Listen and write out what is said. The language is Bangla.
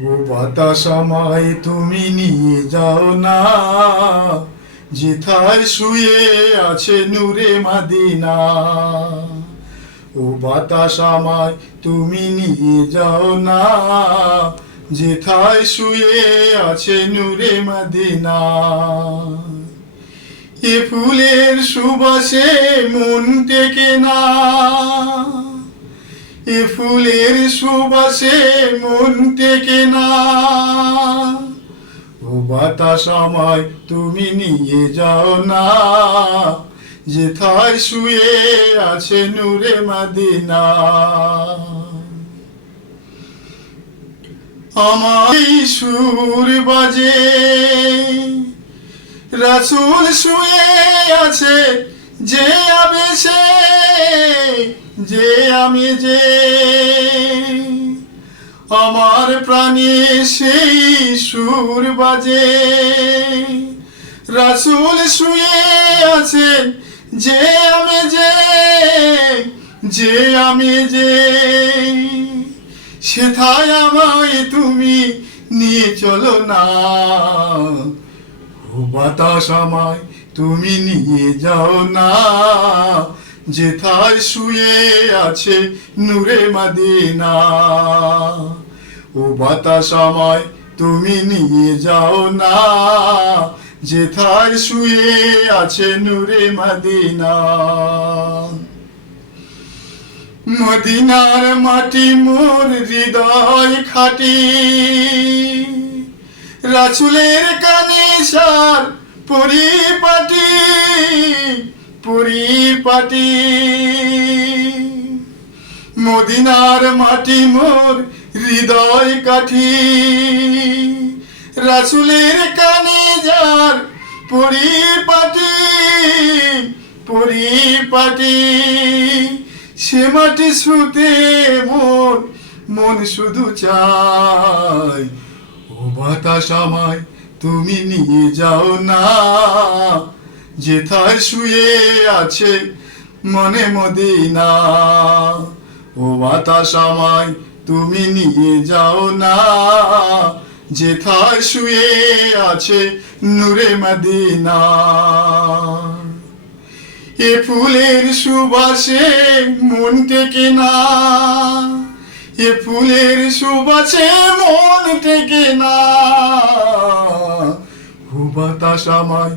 বাতাসামায় তুমি নিয়ে যাও না। যেথায় শুয়ে আছে নূরে মাদিনা। ও বাতাসামায় তুমি নিয়ে যাও না। যেথায় শুয়ে আছে নূরে মাদিনা। এ ফুলের সুবাসে মন টেকে না। এ ফুলের সুবাসে মন টেকে না। ও বাতাস আমায় তুমি নিয়ে যাও না। যেথায় শুয়ে আছে নূরে মাদিনা। আমার সুর বাজে। রাসুল শুয়ে আছে যে আবেশে। যে আমি যে আমার প্রাণে সেই সুর বাজে। রাসুল শুয়ে আছে যে আমি যে যে আমি যে। সেথায় আমায় তুমি নিয়ে চলো না। ও বাতাস আমায় তুমি নিয়ে যাও না। যেথায় শুয়ে আছে নূরে মাদিনা। ও বাতাস আমায় তুমি নিয়ে যাও না, যেথায় শুয়ে আছে নূরে মাদিনা। মদিনার মাটি মোর হৃদয় খাটি, রাসুলের কানে সার পরিপাটি। পরিপাটি মদিনার মাটি মোর হৃদয় কাঠি। রাসুলের কানে যার পরিপাটি পরিপাটি সে মাটি শুতে মোর মন শুধু চায়, ও বাতাস আমায় তুমি নিয়ে যাও না। যেথায় শুয়ে আছে মনে মদিনা। ও বাতাস আমায় তুমি নিয়ে যাও না। যেথায় শুয়ে আছে নূরে মদিনা। এ ফুলের সুবাসে মন টেকে না। এ ফুলের সুবাসে মন টেকে না। বাতাস আমায়